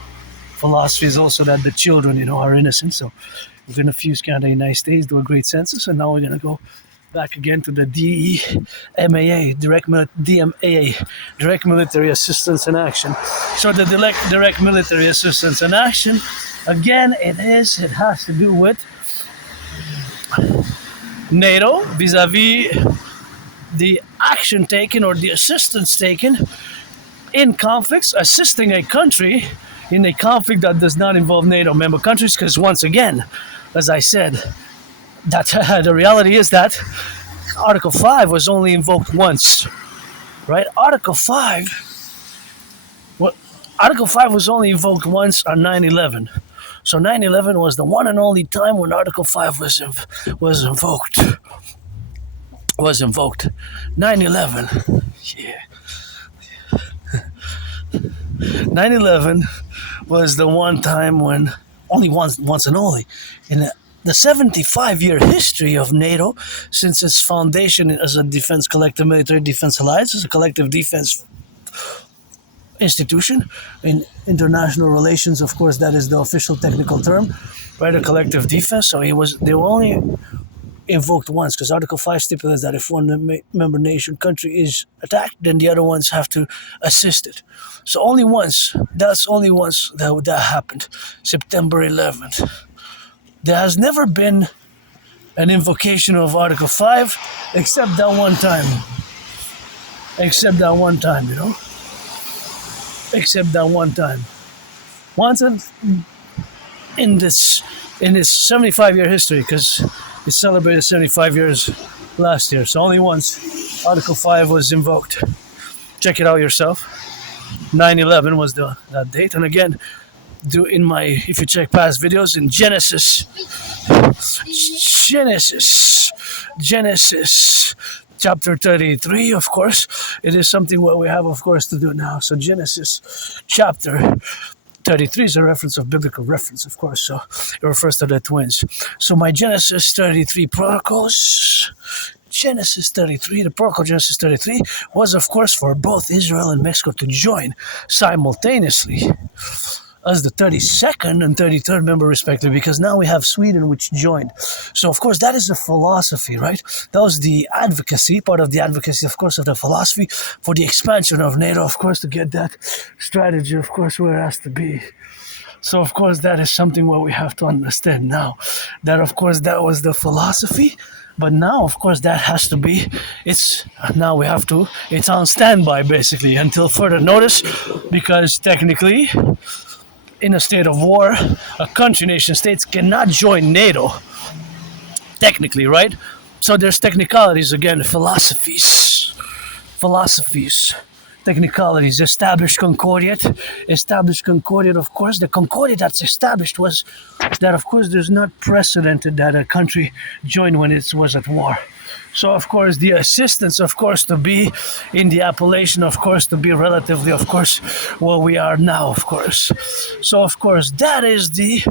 philosophy is also that the children, are innocent. So within a few Scandinavian nice days, do a great census, and now we're gonna go back again to the DMAA, Direct Military Assistance in Action. So the direct military assistance in action, again, it has to do with NATO vis-a-vis the action taken or the assistance taken in conflicts, assisting a country in a conflict that does not involve NATO member countries, because once again, as I said, that the reality is that Article 5 was only invoked once, right? Article 5 was only invoked once on 9/11. So 9/11 was the one and only time when Article 5 was invoked. 9/11. Yeah. 9/11 was the one time when, only once and only, in the 75-year history of NATO, since its foundation as a defense collective military defense alliance, as a collective defense institution in international relations. Of course, that is the official technical term, right? A collective defense. So they were only invoked once, because Article 5 stipulates that if one member nation country is attacked, then the other ones have to assist it. So only once. That's only once that happened. September 11th. There has never been an invocation of Article 5 except that one time. Except that one time. Once in this 75-year history, because it celebrated 75 years last year. So only once Article 5 was invoked. Check it out yourself. 9/11 was that date. And again, if you check past videos in Genesis, chapter 33, of course, it is something what we have, of course, to do now. So Genesis chapter 33 is a reference of biblical reference, of course, so it refers to the twins. So my Genesis 33 protocols, the protocol Genesis 33 was, of course, for both Israel and Mexico to join simultaneously as the 32nd and 33rd member respectively, because now we have Sweden which joined. So of course that is the philosophy, right? That was the advocacy, part of the advocacy, of course, of the philosophy for the expansion of NATO, of course, to get that strategy, of course, where it has to be. So of course that is something what we have to understand now, that of course that was the philosophy. But now, of course, that has to be, it's on standby basically until further notice, because technically, in a state of war, a country, nation states cannot join NATO. Technically, right? So there's technicalities again, philosophies, technicalities. Established concordiate, of course. The concordiate that's established was that, of course, there's not precedented that a country joined when it was at war. So, of course, the assistance, of course, to be in the appellation, of course, to be relatively, of course, where we are now, of course. So, of course, that is the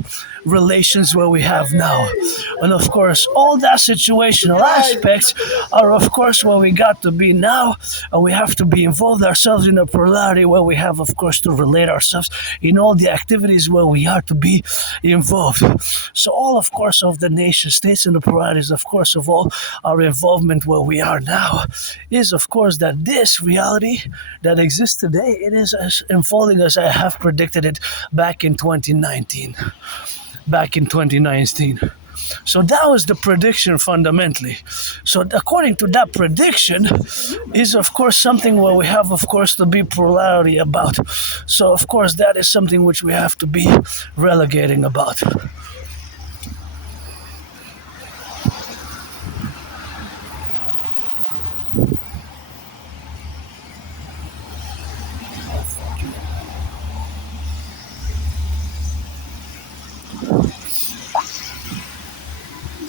relations where we have now. And, of course, all that situational aspects are, of course, where we got to be now. And we have to be involved ourselves in a plurality where we have, of course, to relate ourselves in all the activities where we are to be involved. So all, of course, of the nation states and the pluralities, of course, of all our involvement where we are now is, of course, that this reality that exists today, it is as unfolding as I have predicted it back in 2019. So that was the prediction fundamentally. So according to that prediction is, of course, something where we have, of course, to be plurality about. So, of course, that is something which we have to be relegating about.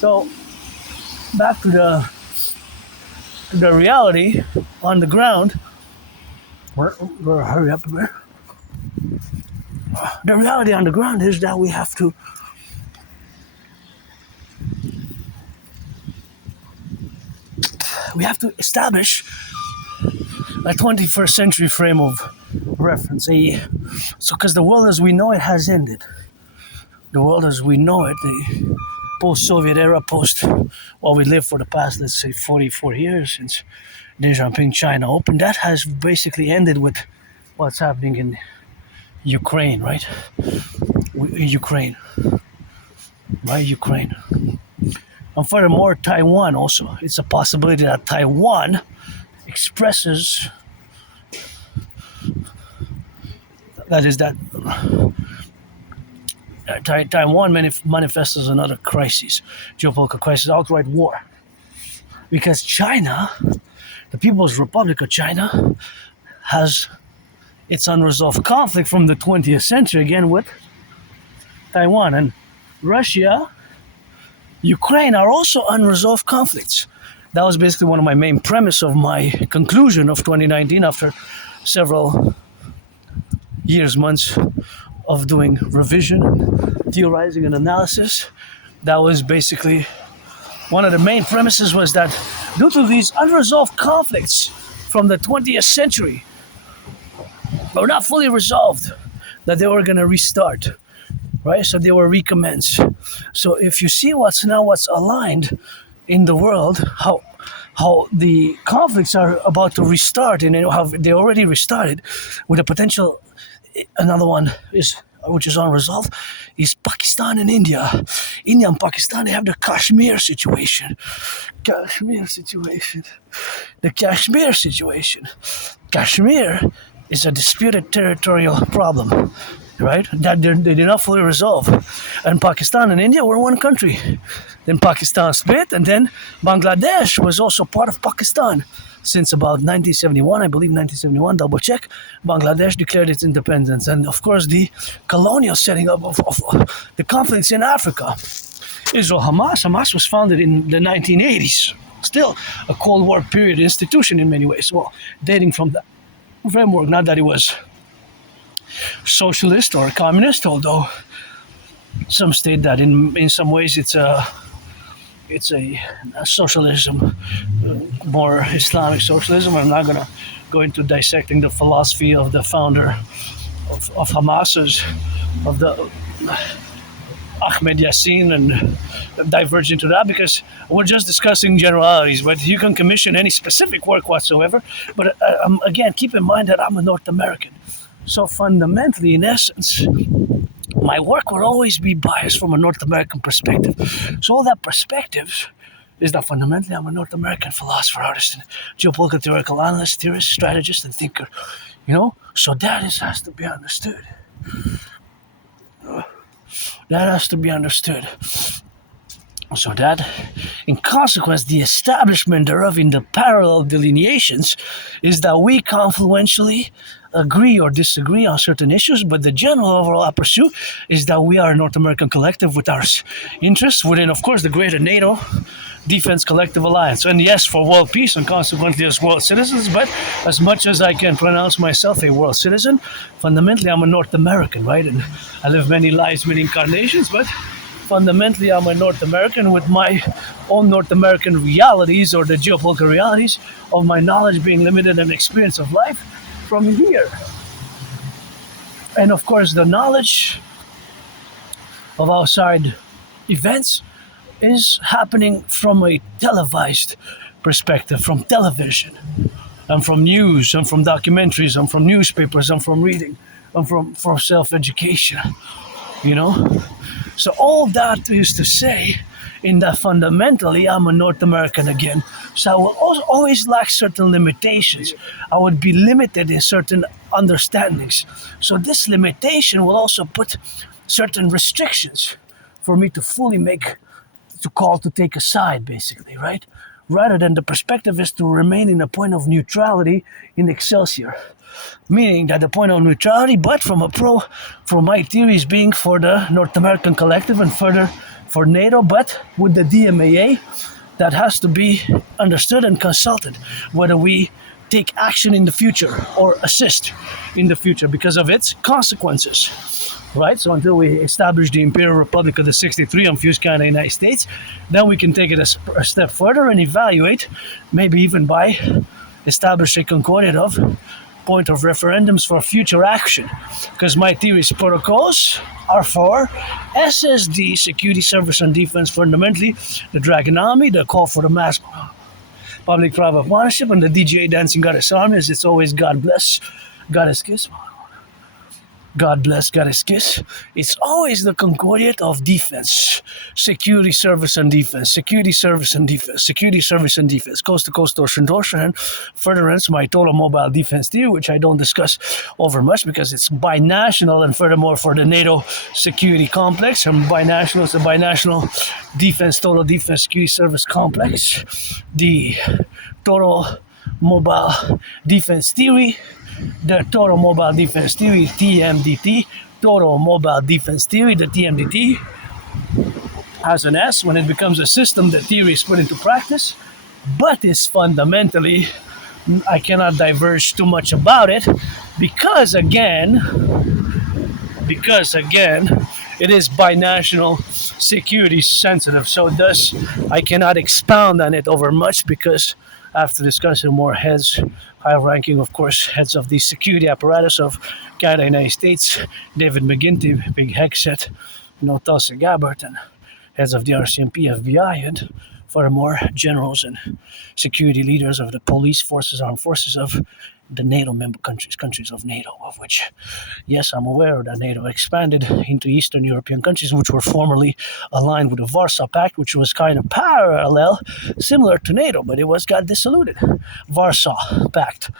So back to the reality on the ground. We're hurry up a bit. The reality on the ground is that we have to establish a 21st century frame of reference. So, because the world as we know it has ended. The world as we know it, the post-Soviet era, we lived for the past, let's say, 44 years since Deng Xiaoping China opened, that has basically ended with what's happening in Ukraine, right? Ukraine. And furthermore, Taiwan also. It's a possibility that Taiwan expresses Taiwan manifests as another crisis, geopolitical crisis, outright war. Because China, the People's Republic of China, has its unresolved conflict from the 20th century, again with Taiwan. And Russia, Ukraine are also unresolved conflicts. That was basically one of my main premise of my conclusion of 2019 after several months of doing revision and theorizing and analysis. That was basically one of the main premises, was that due to these unresolved conflicts from the 20th century, but were not fully resolved, that they were going to restart, right? So they were recommenced. So if you see what's aligned in the world, how the conflicts are about to restart, and how they already restarted, with a potential. Another one which is unresolved, is Pakistan and India. India and Pakistan, they have the Kashmir situation. Kashmir is a disputed territorial problem, right? That they did not fully resolve. And Pakistan and India were one country. Then Pakistan split, and then Bangladesh was also part of Pakistan. Since about 1971, I believe 1971, double check, Bangladesh declared its independence. And of course, the colonial setting up of the conflicts in Africa. Hamas was founded in the 1980s. Still a Cold War period institution in many ways. Well, dating from the framework, not that it was socialist or communist, although some state that in some ways it's a socialism, more Islamic socialism. I'm not going to go into dissecting the philosophy of the founder of Hamas, of the Ahmed Yassin, and diverge into that, because we're just discussing generalities. But you can commission any specific work whatsoever. But again, keep in mind that I'm a North American. So fundamentally, in essence, my work will always be biased from a North American perspective. So all that perspective is that fundamentally I'm a North American philosopher, artist, and geopolitical theoretical analyst, theorist, strategist, and thinker. So that has to be understood. So that, in consequence, the establishment thereof in the parallel delineations is that we confluentially agree or disagree on certain issues, but the general overall pursuit is that we are a North American collective with our interests within, of course, the greater NATO Defense Collective Alliance. And yes, for world peace and consequently as world citizens, but as much as I can pronounce myself a world citizen, fundamentally I'm a North American, right? And I live many lives, many incarnations, but fundamentally I'm a North American with my own North American realities, or the geopolitical realities of my knowledge being limited and experience of life from here. And of course the knowledge of outside events is happening from a televised perspective, from television, and from news, and from documentaries, and from newspapers, and from reading, and from self-education, So all that is to say, in that fundamentally I'm a North American again. So I will always lack certain limitations. I would be limited in certain understandings. So this limitation will also put certain restrictions for me to fully take a side, basically, right? Rather than the perspective is to remain in a point of neutrality in Excelsior. Meaning that the point of neutrality, but from my theories being for the North American collective and further for NATO, but with the DMAA, that has to be understood and consulted whether we take action in the future or assist in the future because of its consequences. Right? So until we establish the Imperial Republic of the 63 on fused kind of United States, then we can take it a step further and evaluate, maybe even by establishing a concordat of point of referendums for future action. Because my theory's protocols are for SSD, security, service, and defense, fundamentally, the Dragon Army, the call for the mass public private partnership, and the DJ dancing goddess armies. It's always God bless, goddess kiss. God bless, goddess kiss. It's always the concordat of defense, security, service, and defense, security, service, and defense, security, service, and defense, coast to coast, ocean to ocean, and furtherance my total mobile defense theory, which I don't discuss over much because it's binational, and furthermore for the NATO security complex, and binational is a binational defense, total defense, security, service complex, the total mobile defense theory, the total mobile defense theory, TMDT, total mobile defense theory, the TMDT, has an S. When it becomes a system, the theory is put into practice, but it's fundamentally, I cannot diverge too much about it because again, it is binational security sensitive. So thus, I cannot expound on it over much because after discussing more heads, high-ranking, of course, heads of the security apparatus of Canada, United States, David McGinty, Big Hexet, Tulsi Gabbard, and heads of the RCMP, FBI, and furthermore, generals and security leaders of the police forces, armed forces of the NATO member countries of NATO, of which, yes, I'm aware that NATO expanded into Eastern European countries, which were formerly aligned with the Warsaw Pact, which was kind of parallel, similar to NATO, but got dissolved. Warsaw Pact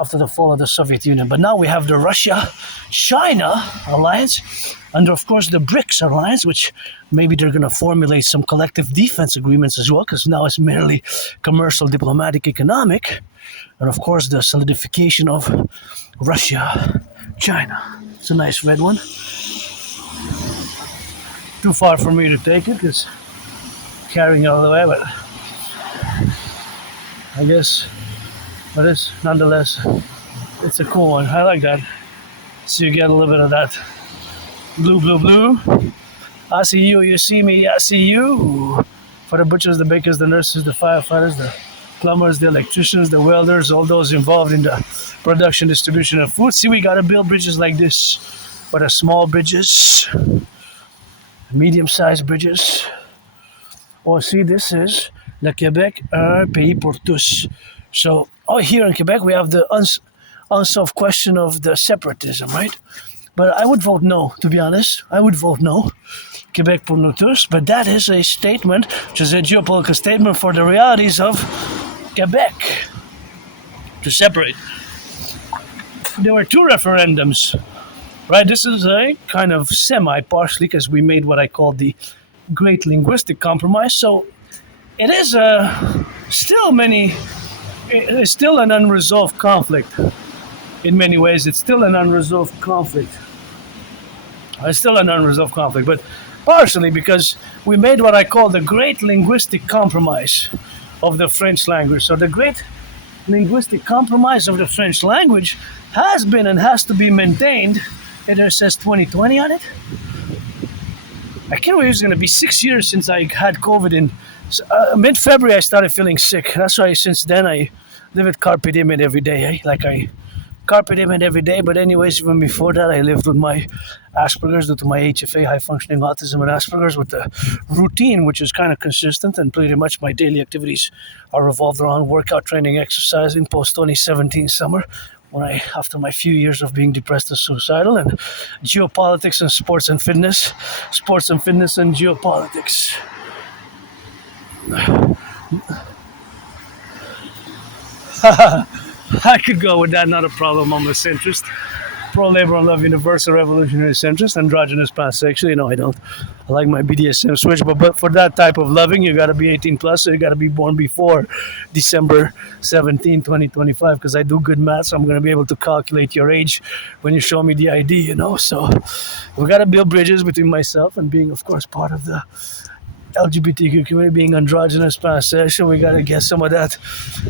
after the fall of the Soviet Union. But now we have the Russia-China alliance, and of course the BRICS alliance, which maybe they're going to formulate some collective defense agreements as well, because now it's merely commercial, diplomatic, economic. And of course, the solidification of Russia, China. It's a nice red one. Too far for me to take it, because carrying it all the way, but I guess it is nonetheless. It's a cool one. I like that. So you get a little bit of that blue, blue, blue. I see you, you see me, I see you. For the butchers, the bakers, the nurses, the firefighters, the plumbers, the electricians, the welders, all those involved in the production, distribution of food. See, we gotta build bridges like this, but the small bridges, medium-sized bridges. Oh, see, this is le Québec, un pays pour tous. So, here in Quebec, we have the unsolved question of the separatism, right? But I would vote no, to be honest. I would vote no. Quebec pour nous tous, but that is a statement, which is a geopolitical statement for the realities of Quebec to separate. There were two referendums, right? This is a kind of semi-partially, because we made what I call the Great Linguistic Compromise. So it is still an unresolved conflict. In many ways, it's still an unresolved conflict. But partially because we made what I call the Great Linguistic Compromise of the French language. So the Great Linguistic Compromise of the French language has been and has to be maintained. And it says 2020 on it. I can't believe it's going to be 6 years since I had COVID. In mid-February, I started feeling sick. That's why since then I live at Carpe Diem every day. Carpe Diem every day, but anyways, even before that, I lived with my Asperger's due to my HFA, high-functioning autism, and Asperger's with the routine, which is kind of consistent, and pretty much my daily activities are revolved around workout, training, exercising, post-2017 summer, when after my few years of being depressed and suicidal, and geopolitics and sports and fitness and geopolitics. I could go with that, not a problem. I'm a centrist. pro-labor, love, universal, revolutionary, centrist, androgynous, pansexual. I don't. I like my BDSM switch, but for that type of loving, you got to be 18 plus, so you got to be born before December 17, 2025, because I do good math, so I'm going to be able to calculate your age when you show me the ID. So we got to build bridges between myself and being, of course, part of the LGBTQ community, being androgynous, pansexual. We got to get some of that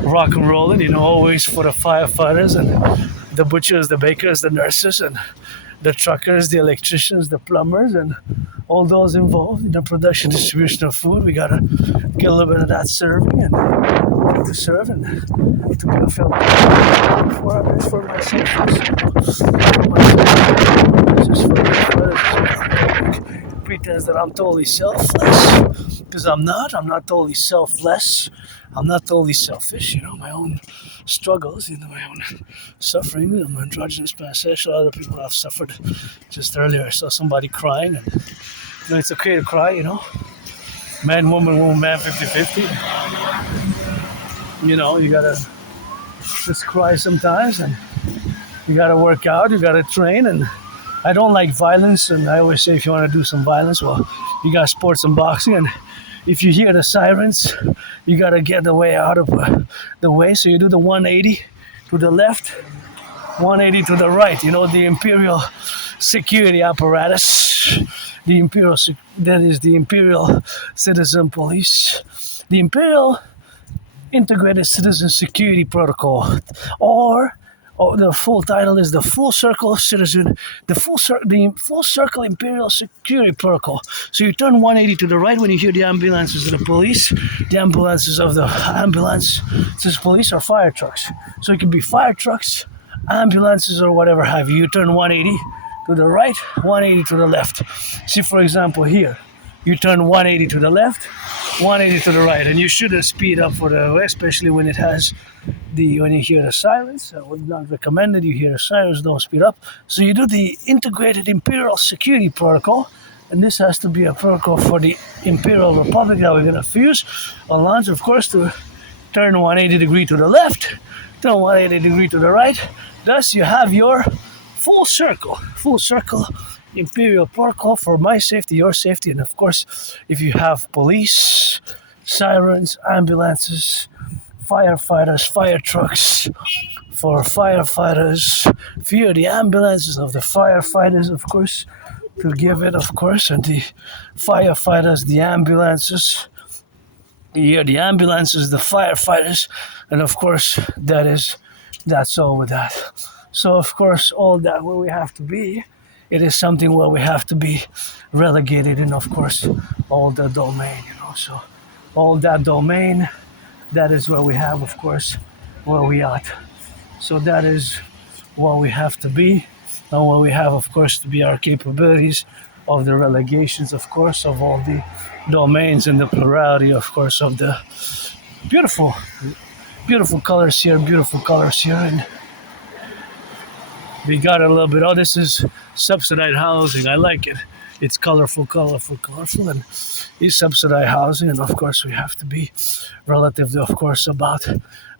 rock and rolling, always for the firefighters and the butchers, the bakers, the nurses, and the truckers, the electricians, the plumbers, and all those involved in the production, distribution of food. We got to get a little bit of that serving and to serve and to be a fellow for myself. Pretends that I'm totally selfless, because I'm not. I'm not totally selfless. I'm not totally selfish. My own struggles, my own suffering. I'm androgynous, pansexual. Other people have suffered. Just earlier, I saw somebody crying, and it's okay to cry. Man, woman, man, 50-50. You gotta just cry sometimes, and you gotta work out. You gotta train, and I don't like violence, and I always say if you want to do some violence, well, you got sports and boxing, and if you hear the sirens, you got to get the way out of the way, so you do the 180 to the left, 180 to the right, the Imperial security apparatus, that is the Imperial Citizen Police, the Imperial Integrated Citizen Security Protocol, or the full title is the Full Circle Citizen, the Full Circle Imperial Security Protocol. So you turn 180 to the right when you hear the ambulances of the police. The ambulances of the ambulances police are fire trucks. So it could be fire trucks, ambulances, or whatever have you. You turn 180 to the right, 180 to the left. See, for example, here, you turn 180 to the left, 180 to the right, and you shouldn't speed up for the way, especially when when you hear the sirens. I would not recommend it. You hear the sirens, don't speed up. So you do the Integrated Imperial Security Protocol, and this has to be a protocol for the Imperial Republic that we're going to fuse on launch, of course, to turn 180 degree to the left, turn 180 degree to the right. Thus, you have your full circle Imperial Protocol for my safety, your safety, and of course, if you have police, sirens, ambulances, firefighters, fire trucks for firefighters, fear the ambulances of the firefighters, of course, to give it, of course, and the firefighters, the ambulances, the ambulances, the firefighters, and of course, that's all with that. So, of course, all that where we have to be, it is something where we have to be relegated in, of course, all the domain, so all that domain, that is where we have, of course, where we are. So that is what we have to be, and what we have, of course, to be our capabilities of the relegations, of course, of all the domains and the plurality, of course, of the beautiful colors here, and we got a little bit. Oh, this is subsidized housing. I like it. It's colorful, and it's subsidized housing. And of course, we have to be relative, of course, about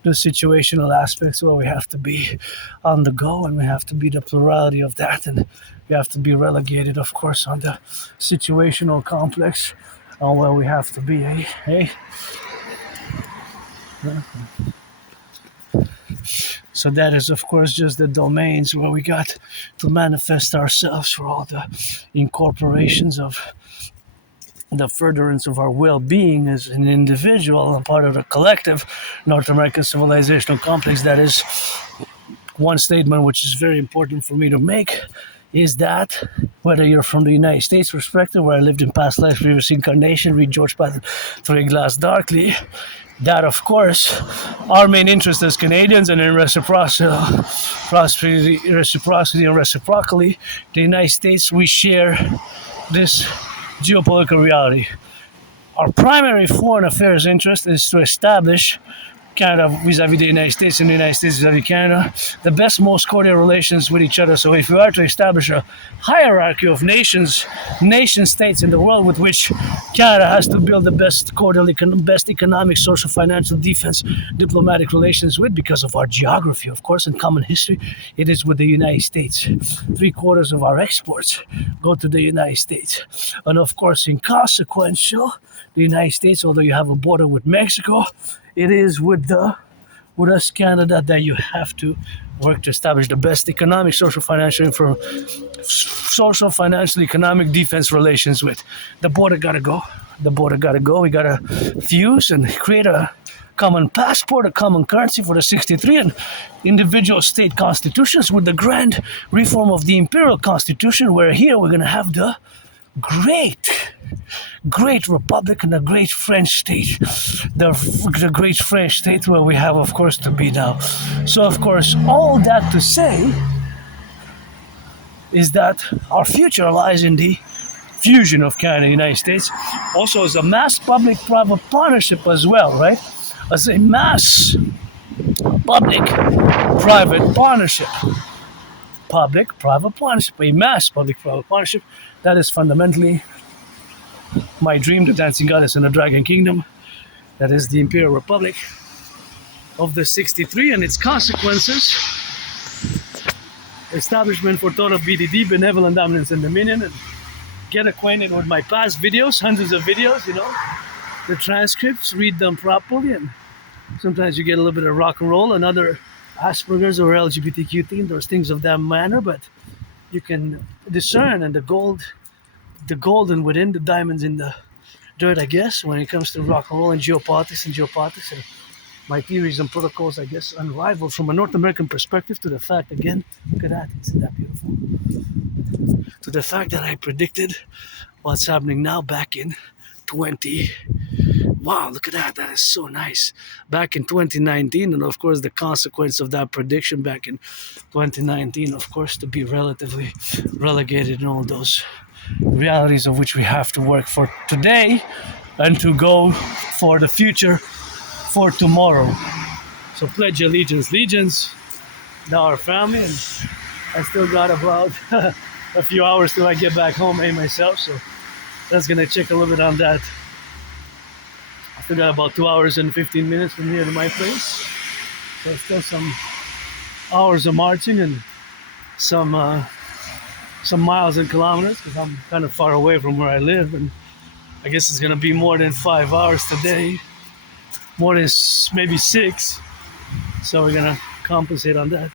the situational aspects where we have to be on the go, and we have to be the plurality of that, and we have to be relegated, of course, on the situational complex on where we have to be. Hey. So that is, of course, just the domains where we got to manifest ourselves for all the incorporations of the furtherance of our well-being as an individual and part of the collective North American civilizational complex. That is one statement which is very important for me to make, is that whether you're from the United States perspective, where I lived in past life, previous incarnation, read George Patton through a glass darkly, that, of course, our main interest as Canadians, and in reciprocity and reciprocally, the United States, we share this geopolitical reality. Our primary foreign affairs interest is to establish Canada vis-a-vis the United States and the United States vis-a-vis Canada, the best, most cordial relations with each other. So if we are to establish a hierarchy of nation states in the world with which Canada has to build the best cordial, best economic, social, financial, defense, diplomatic relations with, because of our geography, of course, and common history, it is with the United States. 3/4 of our exports go to the United States. And of course, in consequential, the United States, although you have a border with Mexico, it is with us, Canada, that you have to work to establish the best economic, social, financial, economic, defense relations with. The border gotta go. The border gotta go. We gotta fuse and create a common passport, a common currency for the 63 and individual state constitutions with the grand reform of the Imperial Constitution, where here we're gonna have the great republic and a great French state, the great French state where we have, of course, to be now. So, of course, all that to say is that our future lies in the fusion of Canada and the United States, also as a mass public-private partnership as well, right? As a mass public-private partnership. Public-private partnership, a mass public-private partnership. That is fundamentally my dream, the dancing goddess in the Dragon Kingdom. That is the Imperial Republic of the 63 and its consequences. Establishment for total BDD, benevolent dominance and dominion. And get acquainted with my past videos, hundreds of videos, the transcripts, read them properly. And sometimes you get a little bit of rock and roll and other Asperger's or LGBTQ themes, those things of that manner, but you can discern, and the golden within, the diamonds in the dirt, I guess, when it comes to rock and roll and geopolitics and my theories and protocols, I guess, unrivaled from a North American perspective, to the fact, again, look at that, isn't that beautiful? To the fact that I predicted what's happening now back in 20. Wow, look at that. That is so nice. Back in 2019, and of course, the consequence of that prediction back in 2019, of course, to be relatively relegated in all those realities of which we have to work for today and to go for the future, for tomorrow. So pledge allegiance, legions, now our family, and I still got about a few hours till I get back home, myself, so that's gonna check a little bit on that. I still got about 2 hours and 15 minutes from here to my place, so still some hours of marching and some miles and kilometers, because I'm kind of far away from where I live, and I guess it's gonna be more than 5 hours today, more than maybe 6, so we're gonna compensate on that.